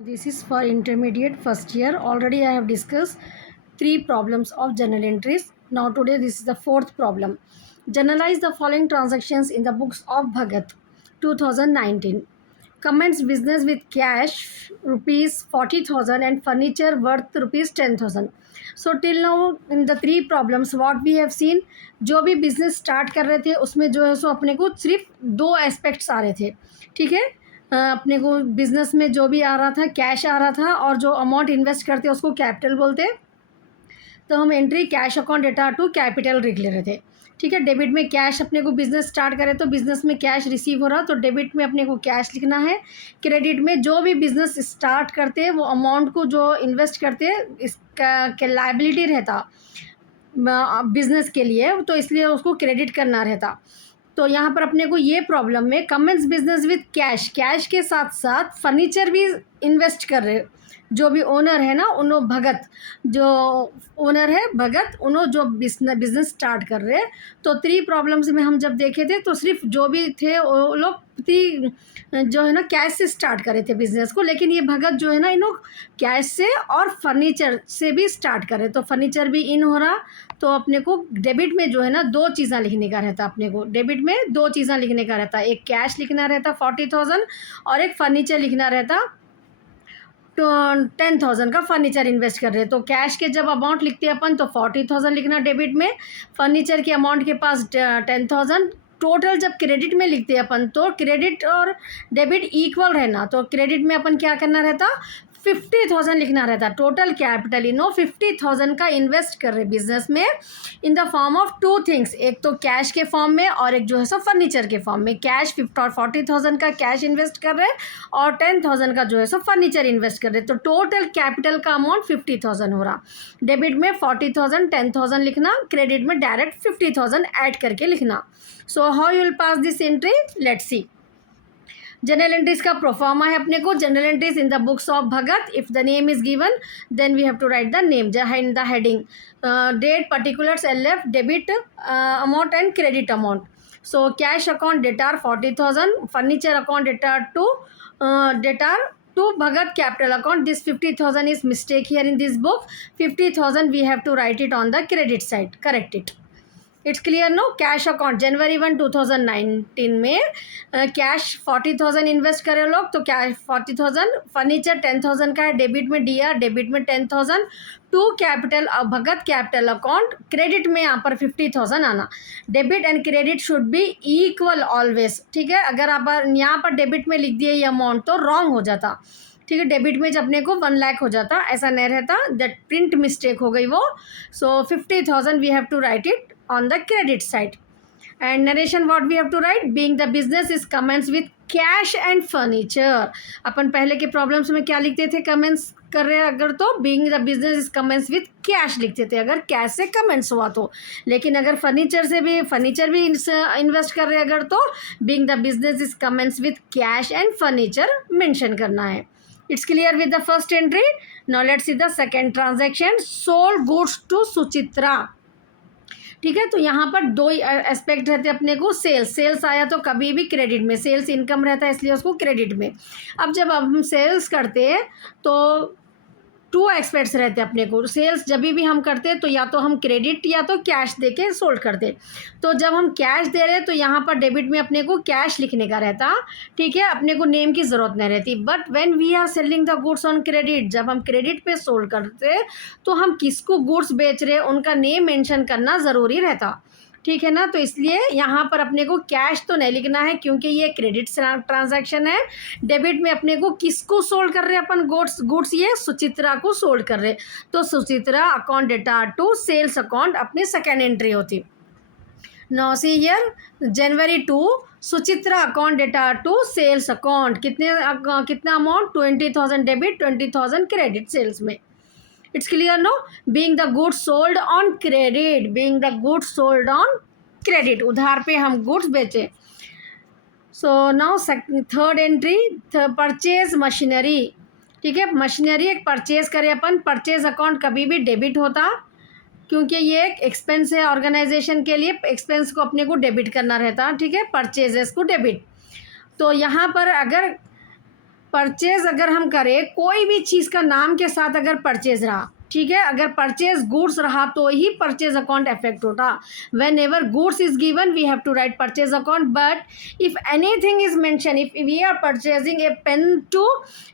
This is for intermediate first year. Already I have discussed 3 problems of journal entries. Now today this is the 4th problem. Journalize the following transactions in the books of Bhagat 2019. Commence business with cash rupees 40,000 and furniture worth rupees 10,000. So till now in the 3 problems what we have seen, जो भी business start कर रहे थे उसमें जो है सो अपने को सिर्फ 2 एस्पेक्ट्स आ रहे थे. ठीक है, अपने को बिजनेस में जो भी आ रहा था कैश आ रहा था और जो अमाउंट इन्वेस्ट करते उसको कैपिटल बोलते. तो हम entry cash account data to capital लिख ले रहे थे. ठीक है, डेबिट में कैश अपने को बिजनेस स्टार्ट करे तो बिजनेस में कैश रिसीव हो रहा तो डेबिट में अपने को कैश लिखना है. क्रेडिट में जो भी बिजनेस स्टार्ट करते हैं वो अमाउंट को जो इन्वेस्ट करते हैं इसका लायबिलिटी रहता बिजनेस के लिए, तो इसलिए उसको क्रेडिट करना रहता. तो यहाँ पर अपने को ये प्रॉब्लम में commences business with cash, cash के साथ साथ फर्नीचर भी इन्वेस्ट कर रहे. जो भी ओनर है ना उन्होंने भगत, जो ओनर है भगत उन्होंने जो बिजनेस स्टार्ट कर रहे. तो 3 प्रॉब्लम्स में हम जब देखे थे तो सिर्फ जो भी थे वो लोग जो है ना कैश से स्टार्ट करे थे बिजनेस को, लेकिन ये भगत जो है ना इन्हों कैश से और फर्नीचर से भी स्टार्ट करे. तो फर्नीचर भी इन हो रहा तो अपने को डेबिट में जो है ना 2 चीज़ें लिखने का रहता. अपने को डेबिट में 2 चीज़ें लिखने का रहता, एक कैश लिखना रहता 40,000 और एक फर्नीचर लिखना रहता 10,000 का फर्नीचर इन्वेस्ट कर रहे हैं. तो कैश के जब अमाउंट लिखते हैं अपन तो 40,000 लिखना डेबिट में, फर्नीचर के अमाउंट के पास 10,000. टोटल जब क्रेडिट में लिखते हैं अपन तो क्रेडिट और डेबिट इक्वल रहना, तो क्रेडिट में अपन क्या करना रहता 50,000 लिखना रहता. टोटल कैपिटल इनो 50,000 का इन्वेस्ट कर रहे बिजनेस में इन द फॉर्म ऑफ 2 थिंग्स, एक तो कैश के फॉर्म में और एक जो है सो फर्नीचर के फॉर्म में. कैश 40,000 का कैश इन्वेस्ट कर रहे और 10,000 का जो है सो फर्नीचर इन्वेस्ट कर रहे. तो टोटल कैपिटल का अमाउंट 50,000 हो रहा. डेबिट में 40,000 10,000 लिखना, क्रेडिट में डायरेक्ट 50,000 ऐड करके लिखना. So how you will pass this entry, let's see. General entries का प्रोफॉर्मा है अपने को. General entries in the books of Bhagat, if the name is given then we have to write the name in the heading. Date particulars LF debit amount and credit amount. So cash account debtor 40,000, furniture account debtor to Bhagat capital account. This 50,000 is mistake here in this book. 50,000 we have to write it on the credit side, correct it. It's clear no. Cash account जनवरी 1 2019 में कैश 40,000 इन्वेस्ट करे लोग, तो कैश 40,000, फर्नीचर 10,000 का है, डेबिट में DR, debit में 10,000 to capital Bhagat capital account. Credit में यहाँ पर 50,000 आना. Debit and credit should be equal always. ठीक है, अगर आप यहाँ पर डेबिट में लिख दिए ये अमाउंट तो रॉन्ग हो जाता. ठीक है, डेबिट में जब अपने को 1 लाख हो जाता, ऐसा नहीं रहता, दैट प्रिंट मिस्टेक हो गई वो. So 50,000 we have to write it on the credit side. And narration what we have to write, being the business is commenced with cash and furniture. अपन पहले के प्रॉब्लम्स में क्या लिखते थे कमेंट्स कर रहे अगर तो being the business is commenced with cash लिखते थे अगर कैश से कमेंट्स हुआ तो. लेकिन अगर फर्नीचर भी इन्वेस्ट कर रहे अगर तो being the business is commenced with cash and furniture mention करना है. It's clear with the first entry. Now let's see the second transaction. Sold goods to Suchitra. ठीक है, तो यहाँ पर 2 एस्पेक्ट रहते हैं अपने को. सेल्स आया तो कभी भी क्रेडिट में, सेल्स इनकम रहता है इसलिए उसको क्रेडिट में. अब जब हम सेल्स करते हैं तो 2 एस्पेक्ट्स रहते हैं अपने को. सेल्स जब भी हम करते हैं तो या तो हम क्रेडिट या तो कैश दे के सोल्ड करते. तो जब हम कैश दे रहे हैं तो यहाँ पर डेबिट में अपने को कैश लिखने का रहता. ठीक है, अपने को नेम की ज़रूरत नहीं रहती. But when we are selling the goods on credit, जब हम क्रेडिट पे सोल्ड करते तो हम किसको गुड्स बेच रहे हैं उनका नेम मेंशन करना ज़रूरी रहता. ठीक है ना, तो इसलिए यहाँ पर अपने को कैश तो नहीं लिखना है क्योंकि ये क्रेडिट ट्रांजैक्शन है. डेबिट में अपने को किसको सोल्ड कर रहे हैं अपन गुड्स ये सुचित्रा को सोल्ड कर रहे. तो Suchitra account data to sales account अपनी सेकेंड एंट्री होती. Now see here January 2 Suchitra account data to sales account. कितना अमाउंट 20,000 डेबिट 20,000 क्रेडिट सेल्स में. It's clear no. Being the goods sold on credit, being the goods sold on credit, उधार पे हम गुड्स बेचे. So now third entry, purchase machinery. ठीक है, मशीनरी एक परचेज करे अपन. परचेज अकाउंट कभी भी डेबिट होता क्योंकि ये एक एक्सपेंस है ऑर्गेनाइजेशन के लिए, एक्सपेंस को अपने को डेबिट करना रहता. ठीक है, परचेजेस को डेबिट. तो यहाँ पर अगर परचेज अगर हम करें कोई भी चीज़ का नाम के साथ अगर परचेज रहा, ठीक है, अगर परचेज गुड्स रहा तो ही परचेज अकाउंट इफेक्ट होता. Whenever goods is given we have to write purchase account. But if anything is mention, if we are purchasing a pen to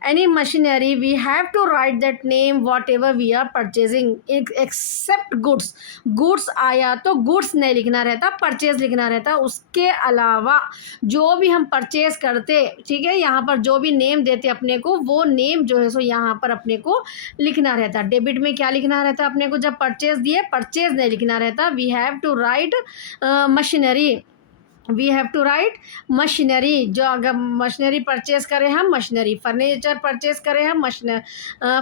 any machinery, we have to write that name whatever we are purchasing, except goods. Goods आया तो गुड्स नहीं लिखना रहता, परचेज लिखना रहता. उसके अलावा जो भी हम परचेज करते, ठीक है, यहाँ पर जो भी नेम देते अपने को, वो नेम जो है सो यहाँ पर अपने को लिखना रहता. डेबिट में क्या लिखना रहता है अपने को, जब परचेज दिए परचेज नहीं लिखना रहता. We have to write machinery, we have to write machinery. जो अगर मशीनरी परचेज करें हम मशीनरी, फर्नीचर परचेज करें हम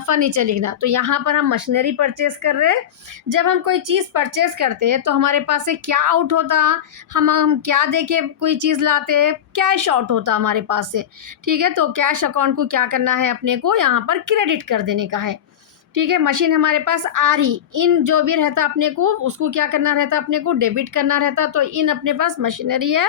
फर्नीचर लिखना. तो यहाँ पर हम मशीनरी परचेज कर रहे हैं. जब हम कोई चीज़ परचेज करते हैं तो हमारे पास से क्या आउट होता, हम क्या दे के कोई चीज़ लाते हैं, कैश आउट होता हमारे पास से. ठीक है, तो कैश अकाउंट को क्या करना है अपने को, यहाँ पर क्रेडिट कर देने का है. ठीक है, मशीन हमारे पास आ रही, इन जो भी रहता अपने को उसको क्या करना रहता, अपने को डेबिट करना रहता. तो इन अपने पास मशीनरी है.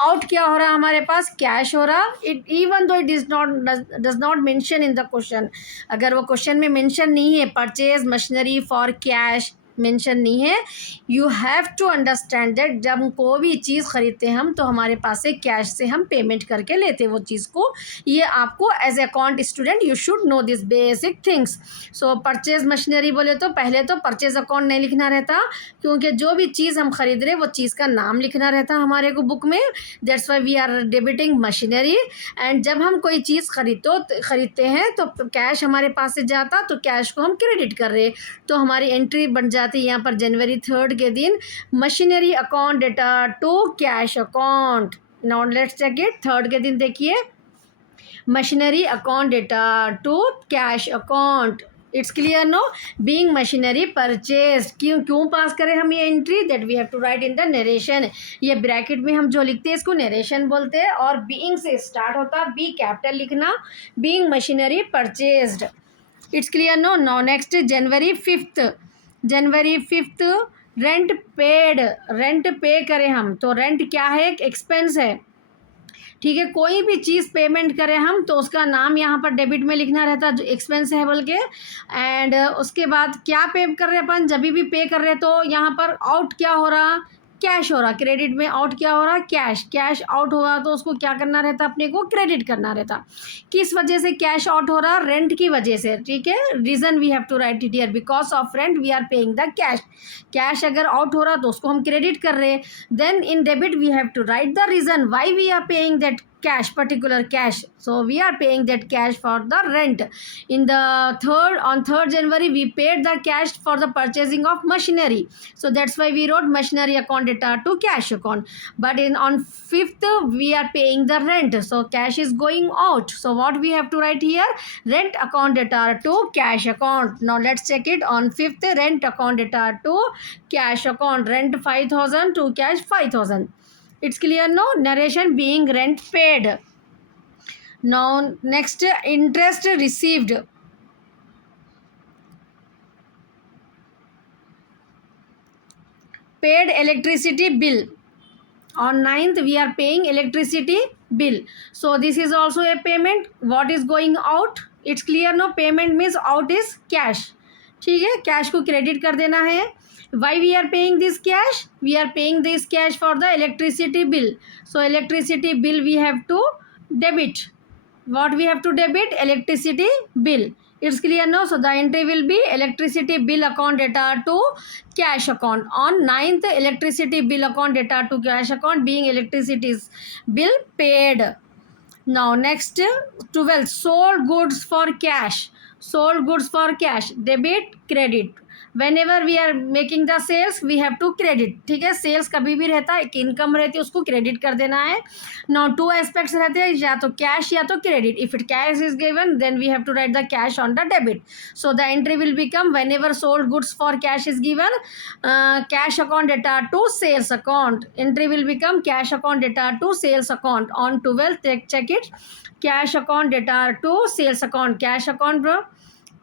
आउट क्या हो रहा हमारे पास, कैश हो रहा. It even though it is not does not mention in the question, अगर वो क्वेश्चन में मेंशन नहीं है purchase machinery for cash, mention नहीं है. You have to understand that जब कोई भी चीज़ ख़रीदते हैं हम तो हमारे पास से कैश से हम पेमेंट करके लेते वो चीज़ को. ये आपको as account student you should know this basic things. So purchase machinery बोले तो पहले तो परचेज अकाउंट नहीं लिखना रहता, क्योंकि जो भी चीज़ हम खरीद रहे वो चीज़ का नाम लिखना रहता हमारे को बुक में. That's why we are debiting machinery. And जब हम कोई चीज़ खरीदते हैं तो कैश हमारे पास से जाता, तो कैश को हम क्रेडिट कर रहे, तो हमारी एंट्री बन जाती यहाँ पर जनवरी 3 के दिन machinery account data to cash account. Now let's check it. 3 के दिन देखिए machinery account data to cash account. It's clear no. Being machinery purchase, क्यों पास करें हम ये entry, that we have to write in the narration. ये bracket में हम जो लिखते हैं इसको नरेशन बोलते हैं, और बीइंग से स्टार्ट होता, बी कैपिटल लिखना. Being machinery purchased. It's clear no. Now next January 5. January 5 rent paid. Rent pay करें हम तो रेंट क्या है, एक एक्सपेंस है. ठीक है, कोई भी चीज़ पेमेंट करें हम तो उसका नाम यहाँ पर डेबिट में लिखना रहता है जो एक्सपेंस है बोल के. एंड उसके बाद क्या पे कर रहे हैं अपन, जब भी पे कर रहे हैं तो यहाँ पर आउट क्या हो रहा, कैश हो रहा. क्रेडिट में आउट क्या हो रहा, कैश. कैश आउट हो रहा तो उसको क्या करना रहता, अपने को क्रेडिट करना रहता. किस वजह से कैश आउट हो रहा, रेंट की वजह से. ठीक है, reason we have to write it here, because of rent we are paying the cash. Cash अगर आउट हो रहा तो उसको हम क्रेडिट कर रहे हैं. Then in debit we have to write the reason why we are paying that cash, particular cash. So we are paying that cash for the rent. On 3rd January we paid the cash for the purchasing of machinery. So that's why we wrote machinery account data to cash account. But on 5th we are paying the rent. So cash is going out. So what we have to write here, rent account data to cash account. Now let's check it. On 5th rent account data to cash account. Rent 5,000 to cash 5,000. It's clear no. Narration being rent paid. Now next interest received. Paid electricity bill. On 9th we are paying electricity bill. So this is also a payment. What is going out? It's clear no. Payment means out is cash. ठीक है, कैश को क्रेडिट कर देना है. Why we are paying this cash? We are paying this cash for the electricity bill. So electricity bill we have to debit. What we have to debit? Electricity bill. It's clear now. So the entry will be electricity bill account data to cash account. On 9th electricity bill account data to cash account, being electricity bill paid. Now next 12 sold goods for cash. Sold goods for cash, debit credit. Whenever we are making the sales we have to credit. ठीक है, सेल्स कभी भी रहता है, एक इनकम रहती है उसको क्रेडिट कर देना है. नाउ 2 एस्पेक्ट्स रहते हैं, या तो कैश या तो credit. If it cash is given then we have to write the cash on the debit. So the entry will become whenever sold goods for cash is given, cash account data to sales account. Entry will become cash account data to sales account. On 12th check it, cash account data to sales account. Cash account bro,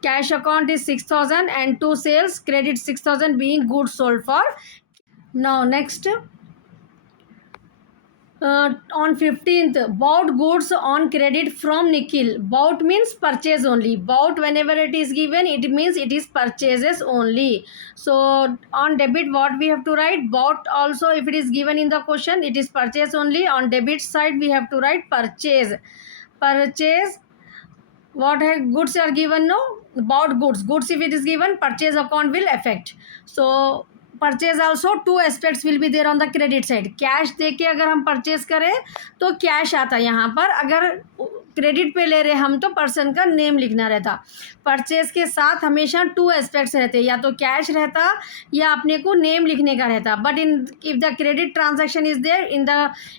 cash account is 6,000 and to sales credit 6,000 being goods sold for. Now next On 15th, bought goods on credit from Nikhil. Bought means purchase only. Bought, whenever it is given, it means it is purchases only. So on debit, what we have to write? Bought also, if it is given in the question, it is purchase only. On debit side, we have to write purchase. Purchase, what goods are given? No, bought goods if it is given, purchase account will affect. So purchase also two aspects will be there on the credit side. Cash दे के अगर हम purchase करें तो कैश आता है यहाँ पर. अगर क्रेडिट पे ले रहे हम तो पर्सन का नेम लिखना रहता. परचेज के साथ हमेशा टू एस्पेक्ट्स रहते, या तो कैश रहता या अपने को नेम लिखने का रहता. But in if the credit transaction is there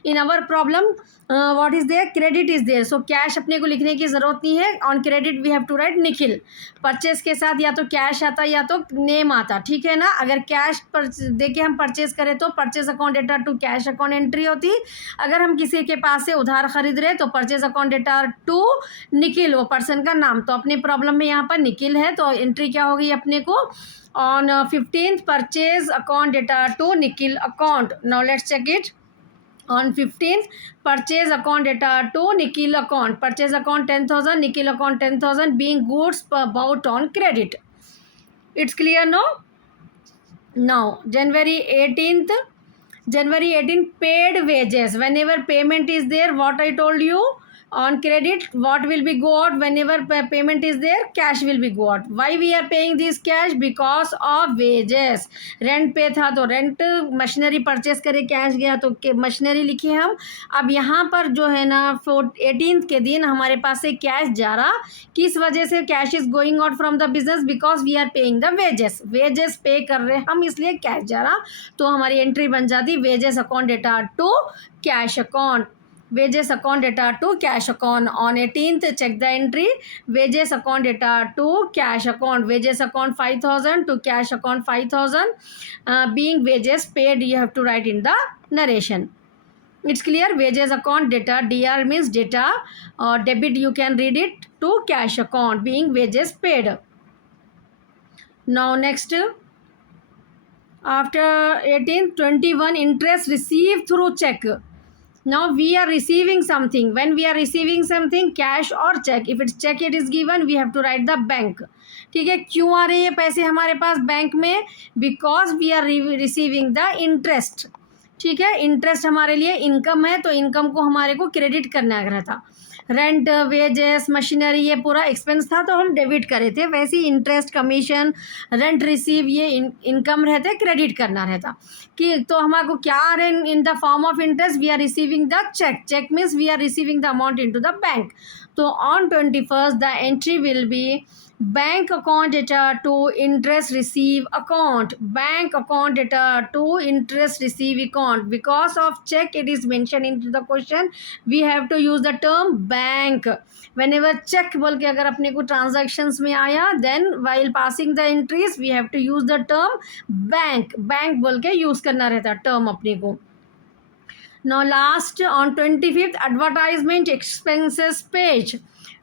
in our problem, what is there? Credit is there. So cash अपने को लिखने की ज़रूरत नहीं है. On credit we have to write Nikhil. Purchase के साथ या तो कैश आता या तो नेम आता, ठीक है ना. अगर कैश पर दे के हम परचेज करें तो purchase account data to cash account entry होती. अगर हम किसी के पास से उधार खरीद रहे तो purchase account data to Nikhil, वो पर्सन का नाम. तो अपने प्रॉब्लम में यहाँ पर निखिल है, तो एंट्री क्या होगी अपने को? On 15th, purchase account data to Nikhil account. Now let's check it. On 15th, purchase account data to Nikhil account. Purchase account 10,000, Nikhil account 10,000, being goods bought on credit. It's clear, no? Now January 18th, paid wages. Whenever payment is there, what I told you, on credit what will be go out? Whenever payment is there, cash will be go out. Why we are paying this cash? Because of wages. Rent पे था तो rent, machinery purchase करे कैश गया तो मशीनरी लिखे हम. अब यहाँ पर जो है ना 18th के दिन हमारे पास से कैश जा रहा. किस वजह से cash is going out from the business? Because we are paying the wages. Wages pay कर रहे हम, इसलिए कैश जा रहा. तो हमारी एंट्री बन जाती wages account data to cash account. wages account data to cash account. On 18th, check the entry. Wages account data to cash account. Wages account 5,000 to cash account 5,000. Being wages paid, you have to write in the narration. It's clear? Wages account data, DR means data, or debit you can read it, to cash account, being wages paid. Now next, after 18th, 21, interest received through check. Now we are receiving something. When we are receiving something, cash or check. If it's check it is given, we have to write the bank. ठीक है. क्यों आ रहे हैं पैसे हमारे पास bank में? Because we are receiving the interest. ठीक है. इंटरेस्ट हमारे लिए इनकम है, तो इनकम को हमारे को क्रेडिट करना रहता. रेंट, वेजेस, मशीनरी, ये पूरा एक्सपेंस था तो हम डेबिट करे थे. वैसे ही इंटरेस्ट, कमीशन, रेंट रिसीव, ये इनकम रहते, क्रेडिट करना रहता. कि तो हमारे को क्या आ रहे हैं in the form of interest? We are receiving the cheque. Cheque means we are receiving the amount into the bank. तो on 21st the entry will be bank account data to interest receive account. Bank account data to interest receive account. Because of check it is mentioned into the question, we have to use the term bank. Whenever check बोल के अगर अपने को transactions में आया, then while passing the entries we have to use the term bank. bank बोल के use करना रहता term अपने को. Now last, on 25th, advertisement expenses page.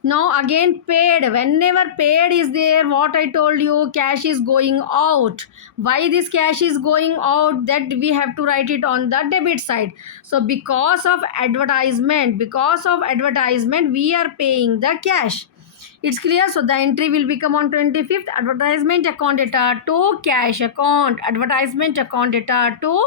Now again paid. Whenever paid is there, what I told you, cash is going out. Why this cash is going out? That we have to write it on the debit side. So because of advertisement, we are paying the cash. It's clear? So the entry will become on 25th, advertisement account data to cash account. Advertisement account data to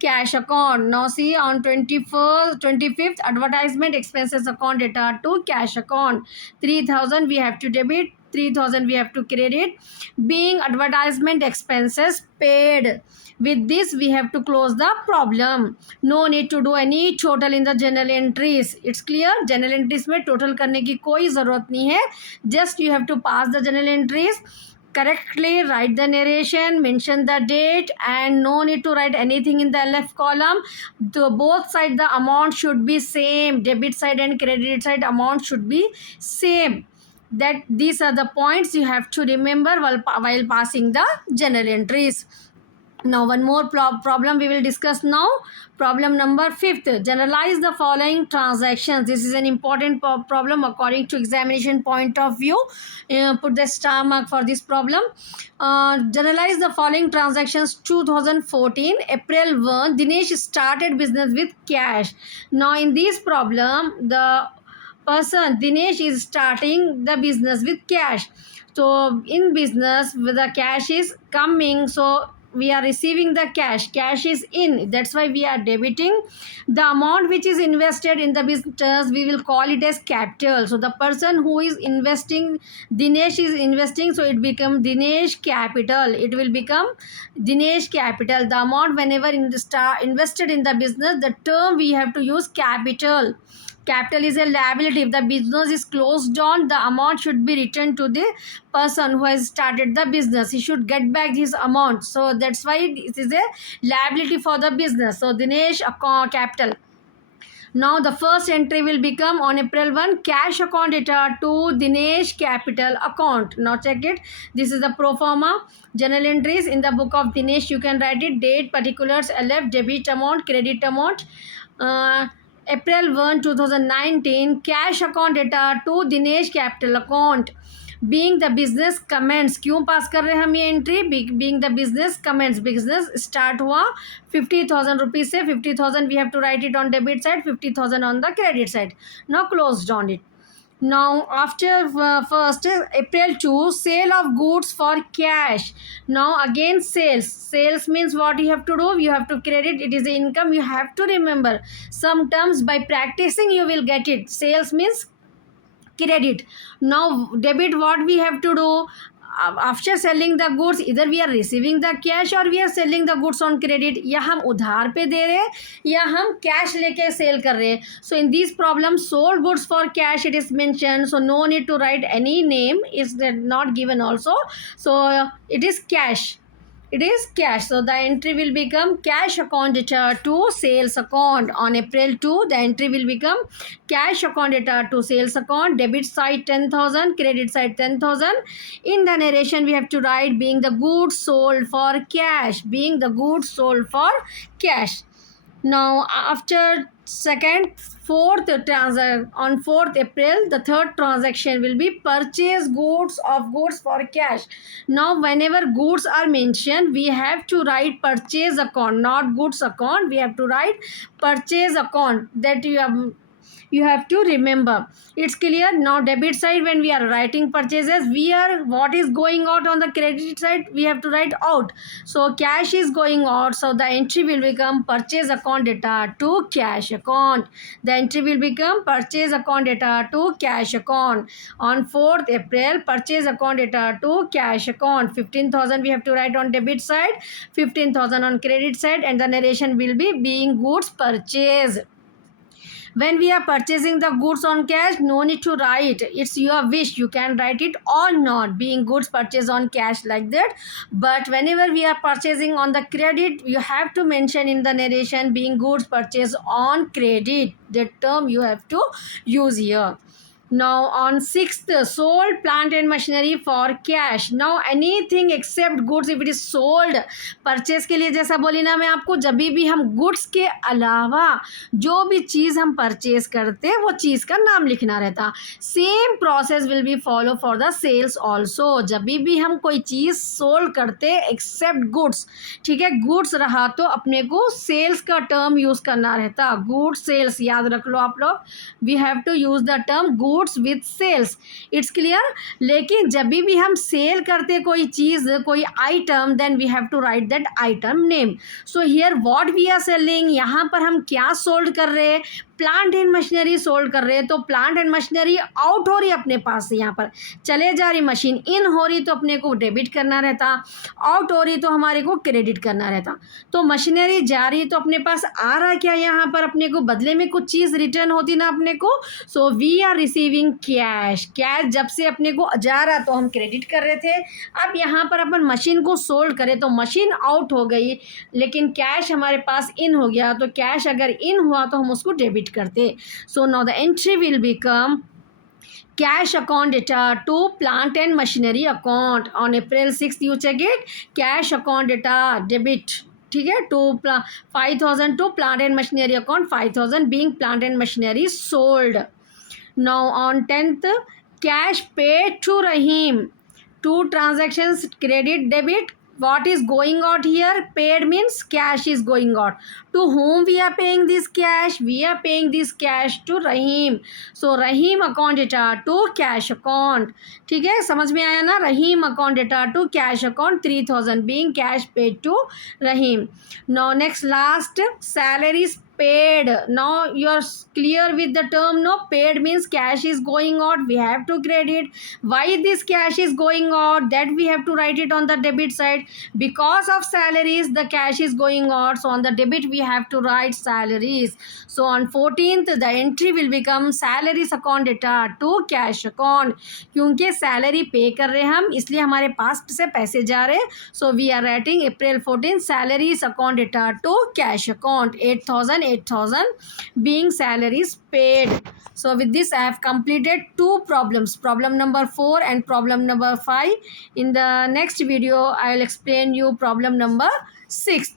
cash account. Now see, on 25th, advertisement expenses account data to cash account. 3,000 we have to debit, 3,000 we have to credit, being advertisement expenses paid. With this we have to close the problem. No need to do any total in the journal entries. It's clear? journal entries में total करने की कोई ज़रूरत नहीं है. Just you have to pass the journal entries correctly, write the narration, mention the date, and no need to write anything in the left column. To both side the amount should be same. Debit side and credit side amount should be same. That these are the points you have to remember while passing the journal entries. Now one more problem we will discuss now. Problem number 5th. Generalize the following transactions. This is an important problem according to examination point of view. Put the star mark for this problem. Generalize the following transactions. 2014 April 1 Dinesh started business with cash. Now in this problem the person Dinesh is starting the business with cash. So in business the cash is coming, so we are receiving the cash is in, that's why we are debiting. The amount which is invested in the business we will call it as capital. So the person who is investing, Dinesh is investing, so it become Dinesh capital, it will become Dinesh capital. The amount whenever invested in the business, the term we have to use capital. Capital is a liability. If the business is closed down, the amount should be returned to the person who has started the business. He should get back his amount. So that's why it is a liability for the business. So Dinesh capital. Now the first entry will become on April 1 cash account data to Dinesh capital account. Now check it. This is the pro forma journal entries in the book of Dinesh. You can write it, date, particulars, LF, debit amount, credit amount. April 1 2019 cash account data to Dinesh capital account. Being the business commenced, क्यों पास कर रहे हैं हम ये entry? Being the business commenced, business start हुआ 50,000 rupees से. 50,000 we have to write it on debit side, 50,000 on the credit side. Now closed on it. Now after 1st April 2 sale of goods for cash. Now again sales means what you have to do, you have to credit, it is the income. You have to remember some terms, by practicing you will get it. Sales means credit. Now debit, what we have to do? After selling the goods, either we are receiving the cash or we are selling the goods on credit. या हम उधार पे दे रहे हैं या हम कैश लेके सेल कर रहे हैं. So in these problems sold goods for cash it is mentioned, so no need to write any name, is not given also. So it is cash. It is cash. So the entry will become cash account data to sales account. On April 2 the entry will become cash account data to sales account. Debit side 10,000, credit side 10,000. In the narration we have to write being the goods sold for cash, being the goods sold for cash. Now after on 4th April the third transaction will be purchase goods for cash. Now whenever goods are mentioned we have to write purchase account, not goods account. We have to write purchase account. That you have to remember. It's clear? Now debit side, when we are writing purchases, what is going out on the credit side, we have to write out. So cash is going out, so the entry will become purchase account data to cash account. The entry will become purchase account data to cash account. On 4th April purchase account data to cash account. 15,000 we have to write on debit side, 15,000 on credit side, and the narration will be being goods purchased. When we are purchasing the goods on cash, no need to write. It's your wish. You can write it or not, being goods purchased on cash, like that. But whenever we are purchasing on the credit, you have to mention in the narration being goods purchased on credit. That term you have to use here. Now on 6th, sold plant and machinery for cash. Now anything except goods, if it is sold, purchase के लिए जैसा बोली ना मैं आपको, जब भी हम गुड्स के अलावा जो भी चीज़ हम परचेज करते हैं वो चीज़ का नाम लिखना रहता. Same process will be follow for the sales also. जब भी हम कोई चीज़ सोल्ड करते एक्सेप्ट गुड्स, ठीक है, गुड्स रहा तो अपने को सेल्स का टर्म यूज़ करना रहता. गुड्स सेल्स याद रख लो आप लोग. We have to use the term goods with sales. It's clear? लेकिन जब भी हम सेल करते कोई चीज़, कोई item, then we have to write that item name. So here what we are selling, यहाँ पर हम क्या सोल्ड कर रहे हैं? प्लांट एंड मशीनरी सोल्ड कर रहे हैं. तो प्लांट एंड मशीनरी आउट हो रही है अपने पास से, यहाँ पर चले जा रही. मशीन इन हो रही तो अपने को डेबिट करना रहता, आउट हो रही तो हमारे को क्रेडिट करना रहता. तो मशीनरी जा रही तो अपने पास आ रहा क्या, यहाँ पर अपने को बदले में कुछ चीज़ रिटर्न होती ना अपने को. So we are receiving cash. Cash जब से अपने को जा रहा तो हम क्रेडिट कर रहे थे. अब यहाँ पर अपन मशीन को सोल्ड करें तो मशीन आउट हो गई, लेकिन कैश हमारे पास इन हो गया. तो कैश अगर इन हुआ तो हम उसको डेबिट करते. So now the entry will become Cash account data to plant and machinery account. On April 6th you check it. Cash account data debit. ठीक है, टू 5,000 to plant and machinery account, 5,000 being plant and machinery sold. Now on 10th, cash paid to Rahim. Two transactions, credit debit. What is going out here? Paid means cash is going out. To whom we are paying this cash? We are paying this cash to Rahim. So Rahim account data to cash account. ठीक है, समझ में आया ना? Rahim account data to cash account, 3,000 being cash paid to Rahim. Now next last, salaries paid. Now you're clear with the term, no? Paid means cash is going out, we have to credit. Why this cash is going out? That we have to write it on the debit side. Because of salaries the cash is going out, so on the debit we have to write salaries. So on 14th the entry will become salaries account data to cash account. क्योंकि सैलरी पे कर रहे हैं हम, इसलिए हमारे पास से पैसे जा रहे हैं. So we are writing April 14 salaries account data to cash account, 8,000 being salaries paid. So with this I have completed two problems, problem number 4 and problem number 5. In the next video I will explain you problem number 6.